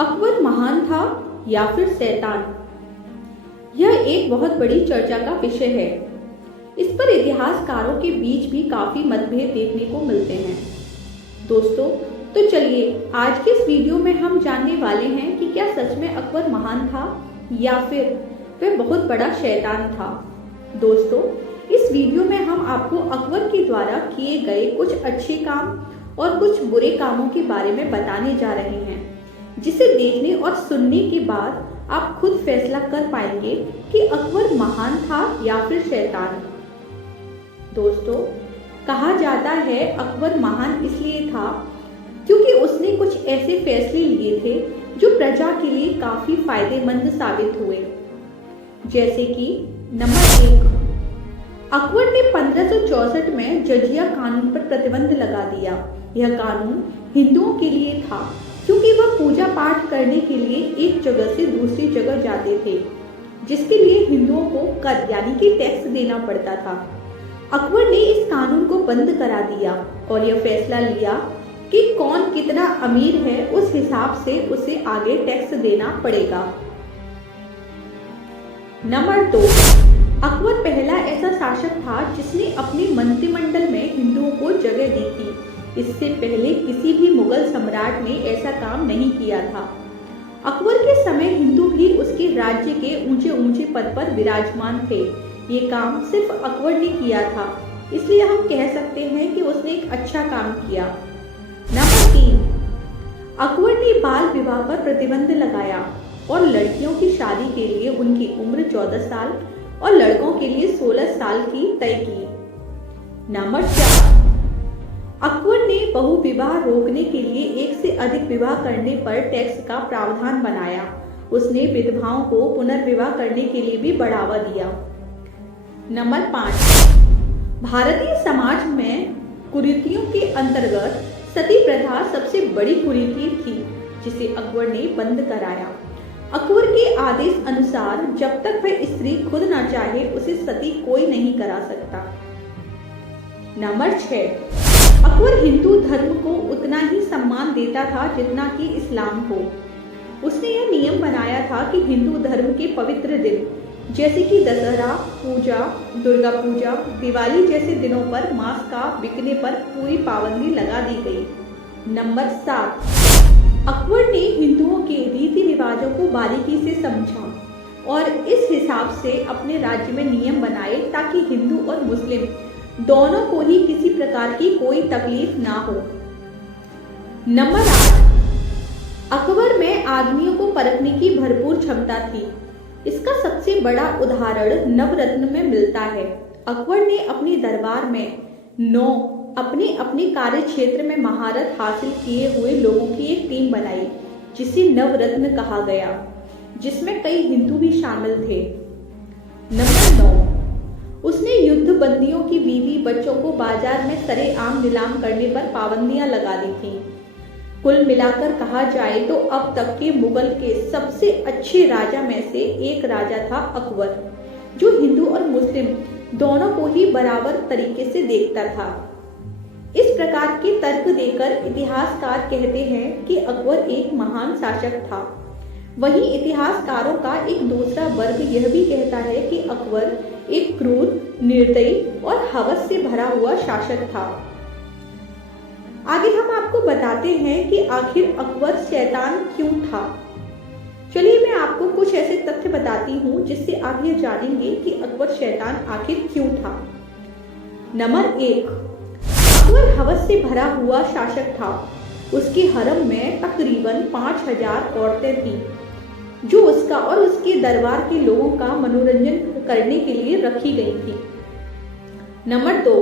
अकबर महान था या फिर शैतान? यह एक बहुत बड़ी चर्चा का विषय है। इस पर इतिहासकारों के बीच भी काफी मतभेद देखने को मिलते हैं। दोस्तों, तो चलिए आज के इस वीडियो में हम जानने वाले हैं कि क्या सच में अकबर महान था या फिर वह बहुत बड़ा शैतान था। दोस्तों, इस वीडियो में हम आपको अकबर के द्वारा किए गए कुछ अच्छे काम और कुछ बुरे कामों के बारे में बताने जा रहे हैं, जिसे देखने और सुनने के बाद आप खुद फैसला कर पाएंगे कि अकबर महान था या फिर शैतान। दोस्तों, कहा जाता है अकबर महान इसलिए था क्योंकि उसने कुछ ऐसे फैसले लिए थे जो प्रजा के लिए काफी फायदेमंद साबित हुए। जैसे कि नंबर 1, अकबर ने 1564 में जजिया कानून पर प्रतिबंध लगा दिया। यह कानून हिंदुओं के लिए था क्योंकि वह पूजा पाठ करने के लिए एक जगह से दूसरी जगह जाते थे, जिसके लिए हिंदुओं को कर यानी कि टैक्स देना पड़ता था। अकबर ने इस कानून को बंद करा दिया और यह फैसला लिया कि कौन कितना अमीर है उस हिसाब से उसे आगे टैक्स देना पड़ेगा। नंबर 2, अकबर पहला ऐसा शासक था जिसने अपने मंत्रिमंडल में हिंदुओं को जगह दी थी। इससे पहले किसी भी मुगल सम्राट ने ऐसा काम नहीं किया था। अकबर के समय हिंदू भी उसके राज्य के ऊंचे ऊंचे पद पर विराजमान थे। ये काम सिर्फ अकबर ने किया था, इसलिए हम कह सकते हैं कि उसने एक अच्छा काम किया। नंबर 3, अकबर ने बाल विवाह पर प्रतिबंध लगाया और लड़कियों की शादी के लिए उनकी उम्र 14 साल और लड़कों के लिए 16 साल की तय की। नंबर 4, अकबर ने बहु विवाह रोकने के लिए एक से अधिक विवाह करने पर टैक्स का प्रावधान बनाया। उसने विधवाओं को पुनर्विवाह करने के लिए भी बढ़ावा दिया। नंबर 5, भारतीय समाज में कुरीतियों के अंतर्गत सती प्रथा सबसे बड़ी कुरीति थी, जिसे अकबर ने बंद कराया। अकबर के आदेश अनुसार जब तक वह स्त्री खुद न चाहे उसे सती कोई नहीं करा सकता। नंबर 6, अकबर हिंदू धर्म को उतना ही सम्मान देता था जितना कि इस्लाम को। उसने यह नियम बनाया था कि हिंदू धर्म के पवित्र दिन जैसे कि दशहरा पूजा, दुर्गा पूजा, दिवाली जैसे दिनों पर मांस का बिकने पर पूरी पाबंदी लगा दी गई। नंबर 7, अकबर ने हिंदुओं के रीति रिवाजों को बारीकी से समझा और इस हिसाब से अपने राज्य में नियम बनाए ताकि हिंदू और मुस्लिम दोनों को ही किसी प्रकार की कोई तकलीफ ना हो। नंबर 8, अकबर में आदमियों को परखने की भरपूर क्षमता थी। इसका सबसे बड़ा उदाहरण नवरत्न में मिलता है। अकबर ने अपने दरबार में 9 अपने अपने कार्य क्षेत्र में महारत हासिल किए हुए लोगों की एक टीम बनाई, जिसे नवरत्न कहा गया, जिसमें कई हिंदू भी शामिल थे। नंबर 9, उसने युद्ध बंदियों की बीवी बच्चों को बाजार में सरेआम नीलाम करने पर पाबंदियां लगा दी थीं। कुल मिलाकर कहा जाए तो अब तक के मुगल के सबसे अच्छे राजा में से एक राजा था अकबर, जो हिंदू और मुस्लिम दोनों को ही बराबर तरीके से देखता था। इस प्रकार के तर्क देकर इतिहासकार कहते हैं कि अकबर एक महान शासक था। वहीं इतिहासकारों का एक दूसरा वर्ग यह भी कहता है कि अकबर एक क्रूर, निर्दयी और हवस से भरा हुआ शासक था। आगे हम आपको बताते हैं कि आखिर अकबर शैतान क्यों था। चलिए मैं आपको कुछ ऐसे तथ्य बताती हूँ जिससे आप ये जानेंगे कि अकबर शैतान आखिर क्यों था। नंबर 1, अकबर हवस से भरा हुआ शासक था। उसके हरम में तकरीबन 5000 औरतें थीं, जो उसका और उसके दरबार के लोगों का मनोरंजन करने के लिए रखी गई थी। नंबर 2,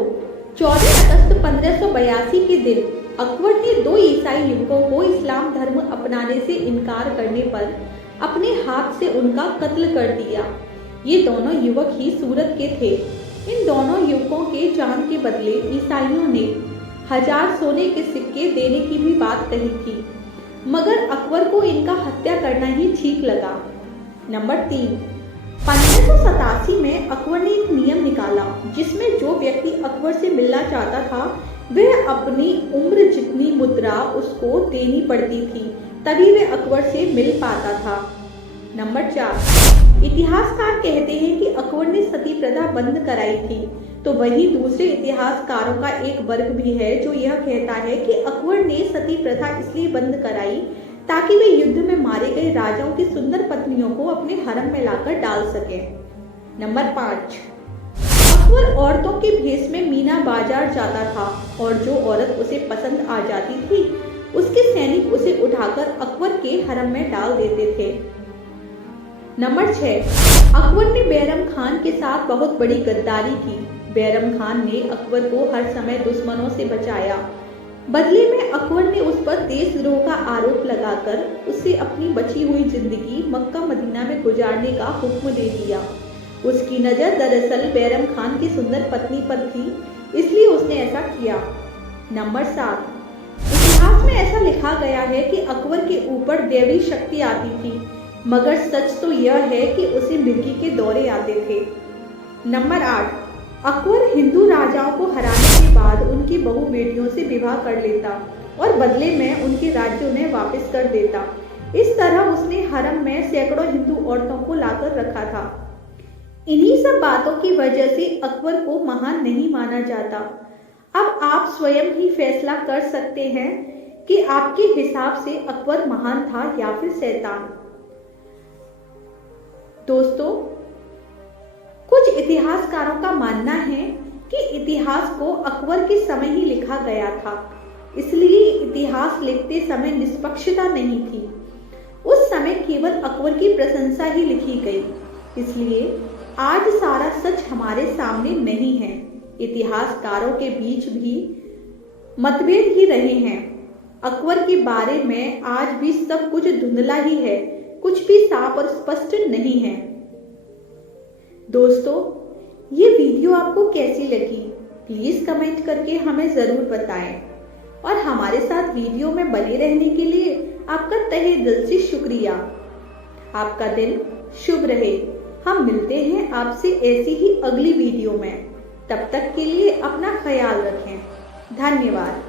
14 अगस्त 1582 के दिन अकबर ने 2 ईसाई युवकों को इस्लाम धर्म अपनाने से इनकार करने पर अपने हाथ से उनका कत्ल कर दिया। ये दोनों युवक ही सूरत के थे। इन दोनों युवकों के जान के बदले ईसाइयों ने 1000 सोने के सिक्के देने की भी बात कही थी, मगर अकबर को इनका हत्या करना ही ठीक लगा। नंबर 3, 1587 में अकबर ने एक नियम निकाला जिसमें जो व्यक्ति अकबर से मिलना चाहता था वह अपनी उम्र जितनी मुद्रा उसको देनी पड़ती थी। तभी वे अकबर से मिल पाता था। नंबर 4, इतिहासकार कहते हैं कि अकबर ने सती प्रथा बंद कराई थी, तो वहीं दूसरे इतिहासकारों का एक वर्ग भी है जो यह कहता है कि अकबर ने सती प्रथा इसलिए बंद कराई ताकि वे युद्ध में मारे गए राजाओं की सुंदर पत्नियों को अपने हरम में लाकर डाल सके। नंबर 5, अकबर औरतों के भेष में मीना बाजार जाता था और जो औरत उसे पसंद आ जाती थी उसके सैनिक उसे उठाकर अकबर के हरम में डाल देते थे। नंबर 6, अकबर ने बैरम खान के साथ बहुत बड़ी गद्दारी की। बैरम खान ने अकबर को हर समय दुश्मनों से बचाया। बदले में अकबर ने उस पर देशद्रोह का आरोप लगाकर उसे अपनी बची हुई जिंदगी मक्का मदीना में गुजारने का हुक्म दे दिया। उसकी नजर दरअसल बैरम खान की सुंदर पत्नी पर थी, इसलिए उसने ऐसा किया। नंबर 7, इतिहास में ऐसा लिखा गया है कि अकबर के ऊपर दैवी शक्ति आती थी, मगर सच तो यह है कि उसे मिर्गी के दौरे आते थे। नंबर 8, अकबर हिंदू राजाओं को हराने के बाद उनकी बहु बेटियों से विवाह कर लेता और बदले में उनके राज्य उन्हें वापस कर देता। इस तरह उसने हरम में सैकड़ों हिंदू औरतों को लाकर रखा था। इन्हीं सब बातों की वजह से अकबर को महान नहीं माना जाता। अब आप स्वयं ही फैसला कर सकते हैं कि आपके हिसाब से अकबर महान था या फिर शैतान। दोस्तों, कुछ इतिहासकारों का मानना है कि इतिहास को अकबर के समय ही लिखा गया था, इसलिए इतिहास लिखते समय निष्पक्षता नहीं थी। उस समय केवल अकबर की प्रशंसा ही लिखी गई, इसलिए आज सारा सच हमारे सामने नहीं है। इतिहासकारों के बीच भी मतभेद ही रहे हैं। अकबर के बारे में आज भी सब कुछ धुंधला ही है, कुछ भी साफ और स्पष्ट नहीं है। दोस्तों, ये वीडियो आपको कैसी लगी प्लीज कमेंट करके हमें जरूर बताएं और हमारे साथ वीडियो में बने रहने के लिए आपका तहे दिल से शुक्रिया। आपका दिन शुभ रहे। हम मिलते हैं आपसे ऐसी ही अगली वीडियो में। तब तक के लिए अपना ख्याल रखें। धन्यवाद।